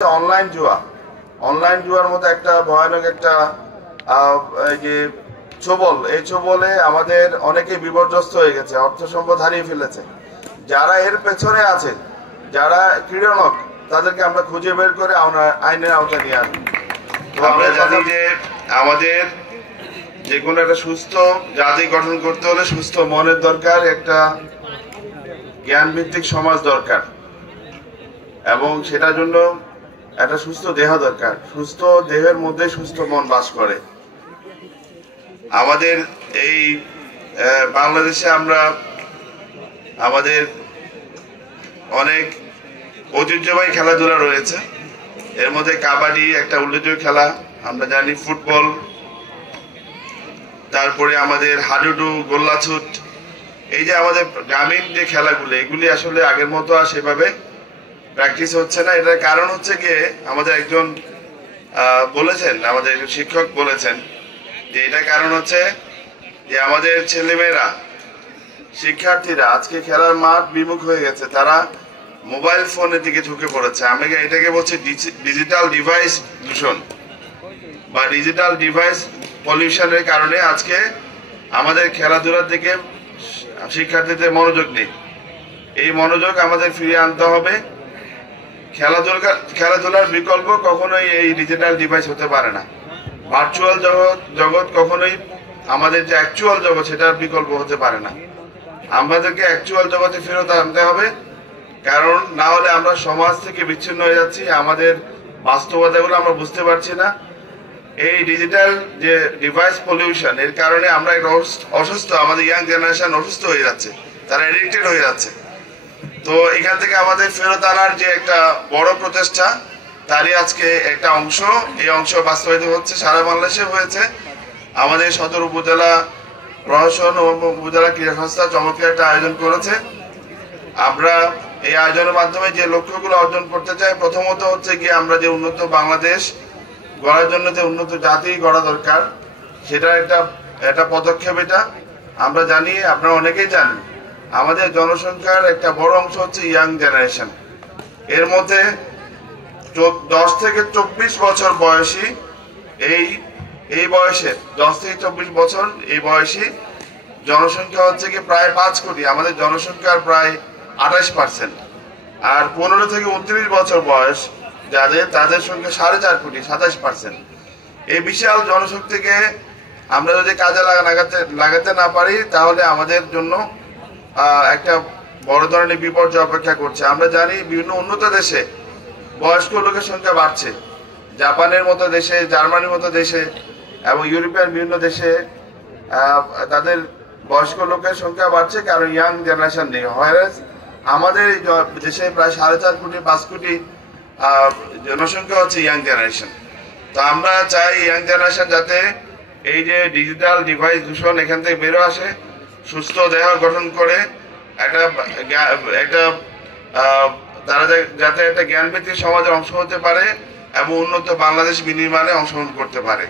Online জুয়ার মধ্যে একটা ভয়ানক একটা এই যে ছোবল, এই ছোবলে আমাদের অনেকে বিপর্যস্ত হয়ে গেছে, অর্থ সম্পদ হারিয়ে ফেলেছে। যারা এর পেছনে আছে, যারা ক্রীড়নক, তাদেরকে আমরা খুঁজে বের করে আইনের আওতায় নিয়ে আসবো। আমরা জানি যে আমাদের যে কোনো একটা সুস্থ জাতি গঠন করতে হলে সুস্থ মনের দরকার, একটা জ্ঞান ভিত্তিক সমাজ দরকার, এবং সেটার জন্য একটা সুস্থ দেহ দরকার। সুস্থ দেহের মধ্যে সুস্থ মন বাস করে। আমাদের এই বাংলাদেশে আমরা আমাদের অনেক ঐতিহ্যবাহী খেলাধুলা রয়েছে। এর মধ্যে কাবাডি একটা উল্লেখযোগ্য খেলা, আমরা জানি ফুটবল, তারপরে আমাদের হাডুডু, গোল্লাছুট। এই যে আমাদের গ্রামীণ যে খেলাগুলো, এগুলি আসলে আগের মতো আর সেভাবে প্র্যাকটিস হচ্ছে না। এটার কারণ হচ্ছে গিয়ে আমাদের একজন বলেছেন, আমাদের একজন শিক্ষক বলেছেন যে এটা কারণ হচ্ছে যে আমাদের ছেলেমেয়েরা, শিক্ষার্থীরা আজকে খেলার মাঠ বিমুখ হয়ে গেছে, তারা মোবাইল ফোনের দিকে ঝুঁকে পড়েছে। আমি এটাকে বলছি ডিজিটাল ডিভাইস দূষণ বা ডিজিটাল ডিভাইস পলিউশনের কারণে আজকে আমাদের খেলাধুলার দিকে শিক্ষার্থীদের মনোযোগ নেই। এই মনোযোগ আমাদের ফিরিয়ে আনতে হবে। খেলাধুলার বিকল্প কখনোই এই ডিজিটাল ডিভাইস হতে পারে না। ভার্চুয়াল জগৎ কখনোই আমাদের যে অ্যাকচুয়াল জগৎ, সেটার বিকল্প হতে পারে না। আমাদেরকে অ্যাকচুয়াল জগতে ফেরত আনতে হবে, কারণ না হলে আমরা সমাজ থেকে বিচ্ছিন্ন হয়ে যাচ্ছি। আমাদের বাস্তবতাগুলো আমরা বুঝতে পারছি না। এই ডিজিটাল যে ডিভাইস পলিউশন, এর কারণে আমরা একটা অসুস্থ, আমাদের ইয়াং জেনারেশন অসুস্থ হয়ে যাচ্ছে, তারা এডিক্টেড হয়ে যাচ্ছে। তো এখান থেকে আমাদের ফেরত আনার যে একটা বড় প্রচেষ্টা, তারই আজকে একটা অংশ, এই অংশ বাস্তবায়িত হচ্ছে, সারা বাংলাদেশে হয়েছে। আমাদের সদর উপজেলা প্রশাসন ও উপজেলা ক্রীড়া সংস্থা চমৎকার একটা আয়োজন করেছে। আমরা এই আয়োজনের মাধ্যমে যে লক্ষ্যগুলো অর্জন করতে চাই, প্রথমত হচ্ছে গিয়ে আমরা যে উন্নত বাংলাদেশ গড়ার জন্য যে উন্নত জাতি গড়া দরকার, সেটা একটা পদক্ষেপ। এটা আমরা জানি, আপনারা অনেকেই জানেন, আমাদের জনসংখ্যার একটা বড় অংশ হচ্ছে ইয়াং জেনারেশন। এর মধ্যে 10 থেকে 24 বছর বয়সী, এই বয়সে 10 থেকে 24 বছর এই বয়সী জনসংখ্যা হচ্ছে কি প্রায় 5 কোটি। আমাদের জনসংখ্যার প্রায় 28%। আর 15 থেকে 29 বছর বয়স তাদের সংখ্যা 4.5 কোটি, 27%। এই বিশাল জনশক্তিকে আমরা যদি কাজে লাগাতে না পারি, তাহলে আমাদের জন্য একটা বড় ধরনের বিপর্যয় অপেক্ষা করছে। আমরা জানি বিভিন্ন উন্নত দেশে বয়স্ক লোকের সংখ্যা বাড়ছে। জাপানের মতো দেশে, জার্মানির মতো দেশে এবং ইউরোপিয়ান বিভিন্ন দেশে তাদের বয়স্ক লোকের সংখ্যা বাড়ছে, কারণ ইয়াং জেনারেশন নেই। হয়রাস আমাদের দেশে প্রায় 4.5 কোটি, 5 কোটি জনসংখ্যা হচ্ছে ইয়াং জেনারেশন। তো আমরা চাই ইয়াং জেনারেশন যাতে এই যে ডিজিটাল ডিভাইস দূষণ, এখান থেকে বেরো আসে, সুস্থ দেহ গঠন করে তারা যাতে একটা জ্ঞানভিত্তিক সমাজের অংশ হতে পারে এবং উন্নত বাংলাদেশ বিনির্মাণে অংশগ্রহণ করতে পারে।